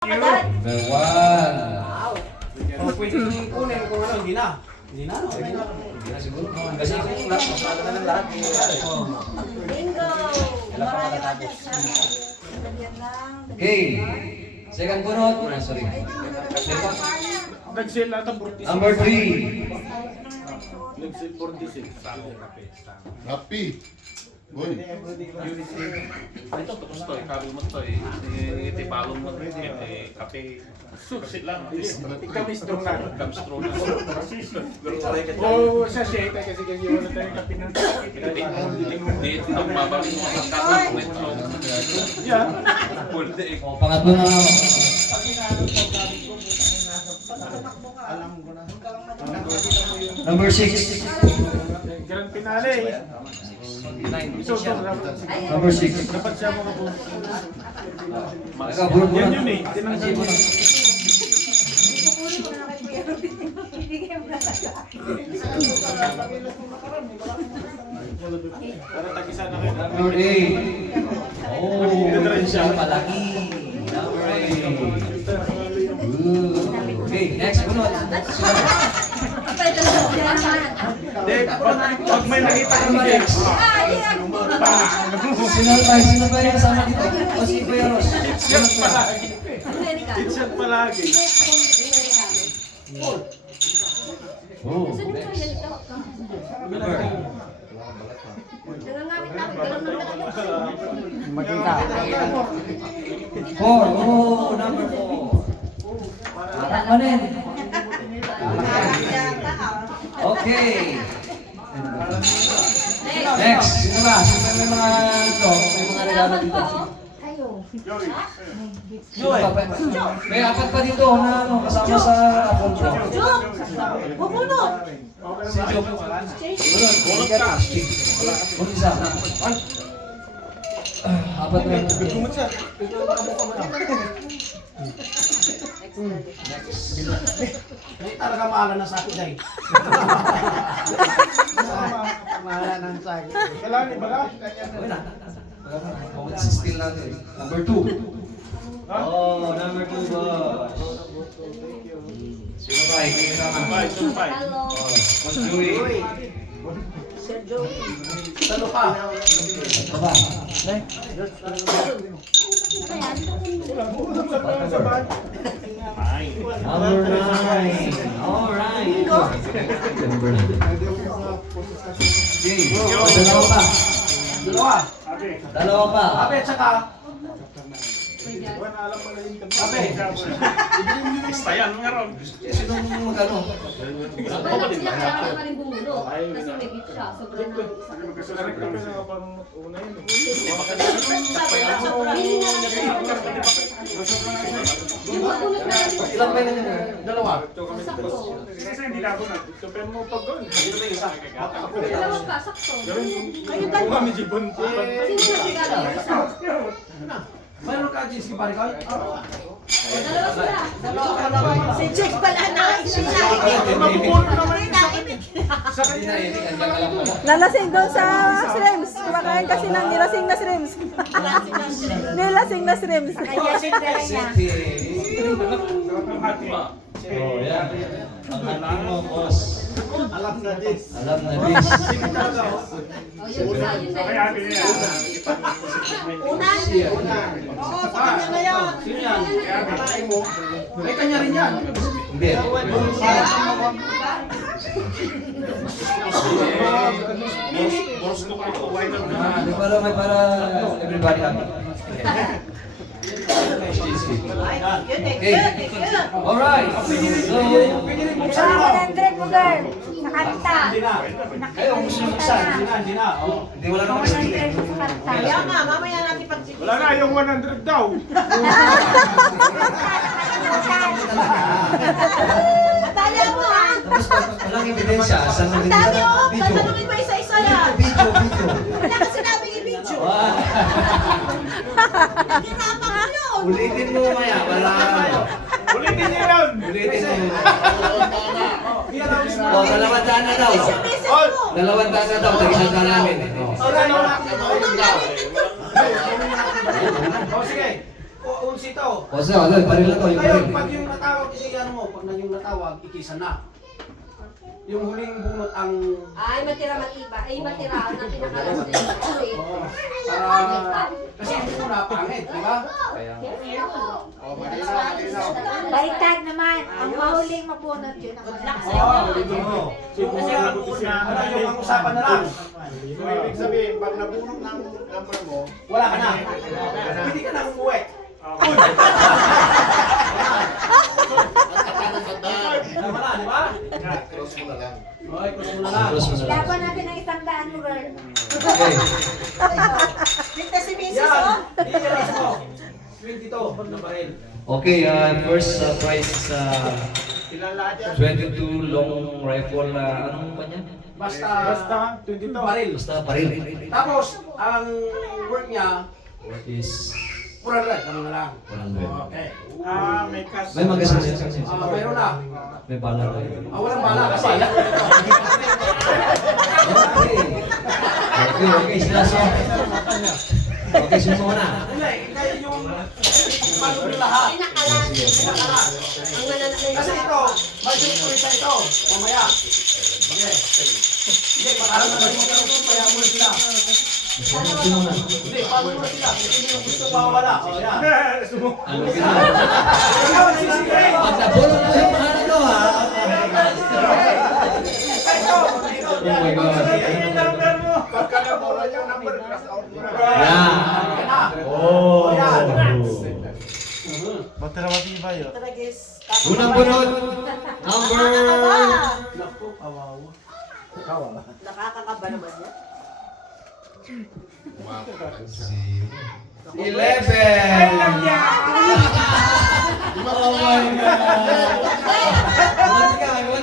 Number one. Oh, pwede nyo kunin kung ano, hindi na. Hindi na, no? Hindi na siguro. Kasi kung lahat na ng lahat. Bingo! Okay. Second bunot. Sorry. Nag-sale ata 46. Number 3. Nag-sale 46. Happy. Boy. Ito, tapos to, ikabi mo to eh. Itipalong mo kape. Kasi lang. Ikaw strong na. Ikaw strong na. Oo, siya siya. Kasi yun na tayo kape ng Dito, mabalik mo ang kakak. Yeah. Pwede eh. Pangatlo na. Number 6. Grand finale. Ito, Number 6. dapat siya mga po. Nakabunot mo Yan na. yun eh. Tinanggal mo na. Para tagisan na kayo. Number 8. Oh, siya malaki. Number 8. Good. Okay, next bunot. Hindi, pag may nakita kang games. Sino ba yung kasama dito? O si Kuya Ros? Shot palagi. Shot palagi. Oh, next. Number. Makita. 4. Oh, number 4. Manin. Okay. Next. Sino ba? Sino may mga ito? May mga regalo dito? Joy. May apat pa dito na ano, kasama sa Afonso. Bubunot! Si Job. Bunot ka. Bunot isa. Apat na. Gumot siya. Hindi talaga maala na sa akin dahil. Maala ng sakit. Kailangan iba ka? Okay na. Okay, still natin. Number 2. Oh, number 2 boss. Sino ba? Ikaw yung sama. Sumpay. Hello! Mas Joey. Sir Joey. Talo ka. Ito ba? Number 9. Alright. Number 9. Okay. Dalawa pa. Dalawa. Dalawa pa. Ape, tsaka. Ape. Istayan mo nga ron. Sinong magano? Wala sila kailangan ka rin bumulot. Kasi may gift siya. Sobrang yung bubunot na rin. Ilang ba yun? Dalawa. Sakto. Pero mo pag gawin. Dalawang ka, sakto. Kayo dalawa. Kami jibon. Sino sa regalo yung isa? Mayroon ka, Jis, kipari ka? Dalawa sila. Si Jake pala na. Mabubuno naman yun sa Hindi na yun. Ang gagalang pala. Nalasing doon sa shrimps. Kumakain kasi ng nilasing na shrimps. Nilasing na shrimps. Oh, yan. Ang hati mo, boss. alam na, Jis. Alam na this. O, yung isa, yun na yun. Unan. Oo, sa kanya na yan. Sino yan? Kalain mo. May kanya rin yan. Hindi. Boros ko pa ito. Why not? Di para everybody happy. Okay. Alright. So, Sa 100 mo, girl. Nakanta. Hindi na. kayo kung gusto nyo buksan. Hindi na, hindi na. Oh. Hindi wala naman sa tingin. 100 sa kanta. Kaya nga, mamaya natin pag Wala na, yung 100 daw. Ataya mo ha! Tapos walang ebidensya. Saan Ang naging dami oh! video? Tatanungin mo isa-isa yan! Video. Wala ka sinabing i-video! Ah, Pinapakulo! Ulitin mo mamaya. Wala. Ulitin niyo yun. Ulitin mo. Realize na. Oh, 200 na daw. Message mo! 200 na daw. Tag-isang ka namin. Oh. Wala na. Unang gamit ito! Oh, sige. Unsita dito. O sir, baril na to, yung Ngayon, baril. pag yung natawag, kasi ano mo, pag na yung natawag, ikisa na. Yung huling bunot ang... Ay, matira matiba. Ay, matira ang pinakalas na yun. Kasi, Kasi yung una, pangit, di ba? Baliktad naman. Ang mahuling mabunot yun. Good luck sa Oo, inyo. kasi ano yung ang usapan na lang. So, ibig sabihin, pag nabunot ng number mo, Wala ka na. Hindi ka na umuwi. Wala, di ba? cross mo na lang. Okay, cross mo na lang. Cross mo na lang. Laban natin ang 100 mo, girl. Okay. Dito si Mrs. Yan, oh. i-erase mo. 22 na baril. Okay, first prize is 22 long rifle na anong kanya? Basta 22 baril. Basta baril. Tapos, ang work niya, What is 400. Ano na lang. 100? Okay. May magasin siya. Mayroon na. May bala na. Walang bala kasi. Okay, sila so. Okay, sumo na. Hindi, kaya yung paano yung lahat. pinakalas. Pinakalas. Ang mananakay. Kasi ito, budget ko isa ito. Mamaya. Okay. Hindi, parang naman yung ganun, kaya mo sila. Sumo na. Hindi, paano mo sila? Hindi yung gusto mawala. O, yan. Ano gina? Pag nabulong mo yung mga nito ha. Oh my God. Pagka nabunot yung number, cross out mo na. Yeah. Oh. Unang bunod. Number Nakakakaba naman yan. 11. Oh my God. Gumanti ka.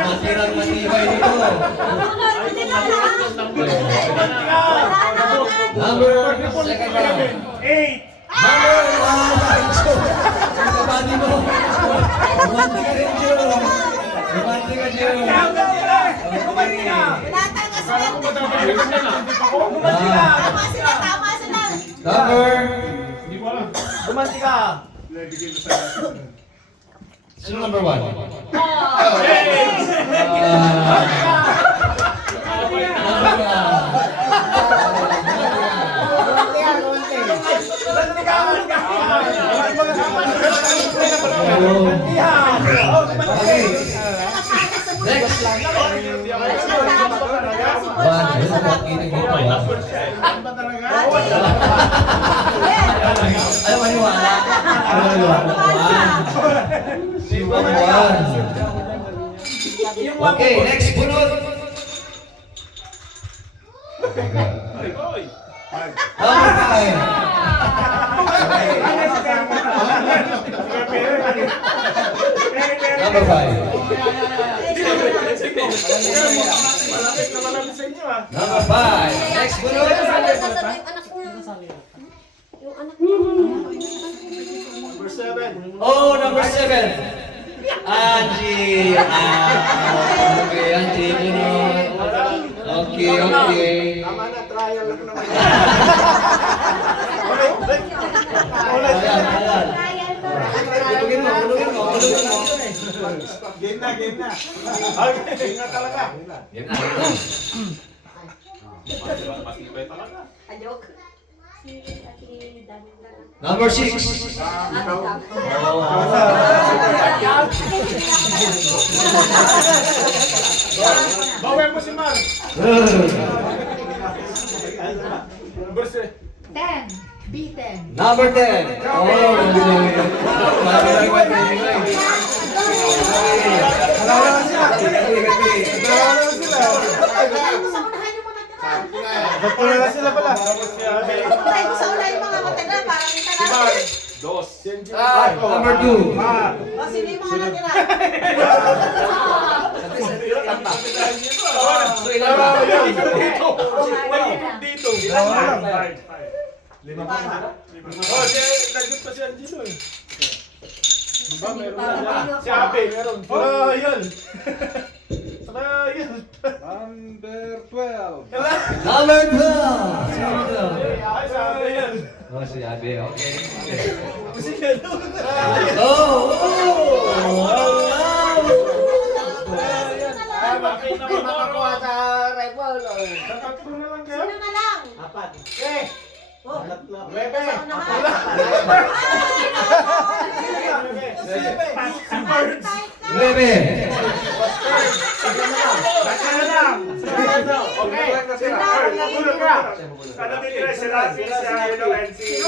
Matirang matibay nito. Number second round. 8. Number 1. Ang kabati mo. Gumanti ka rin, Joe. Gumanti ka, Joe. Okay. Tama sila. Number. Gumanti ka. Sino number 1? Gumanti ka. Okay. Next. Ayaw maniwala. Okay, next bunod. Number 5. Number 5. Number 5. Next bunod. Yung anak niya. Yung anak niya. Oh, number 7. Angie. Okay, Angie. Bunod. Okay, okay. Tama na, trial lang naman. Ayan. Bulugin mo, bulugin mo, bulugin mo. Game na. Okay, game na talaga. Yan na, yan na. Matibay talaga. Ayok. Si Ate Danda. Number 6. Bawi mo si Mar. 10. B10. Number 10. Oh, Patuloy na sila pala. Patay ko sa ulay yung mga matira para kita natin. Dos. Number 2. O sino yung mga natira? So, ilan ba? Dito. Lima pa. Oh, nag-good pa si Angelo eh. Diba, meron na. Si Abe, meron. Oh, yun. Tada, yun. Number 12. Number 12. Sino ito? Ay, sabi yan. Oh, si Ate. Okay. Oh! Ay, bakit may makakuha sa rifle? Tatlo na lang kayo. Sino na lang? Apat. Eh! Oh, Bebe! unahan. Bebe! Okay. Sana titira sila, si Ano and si...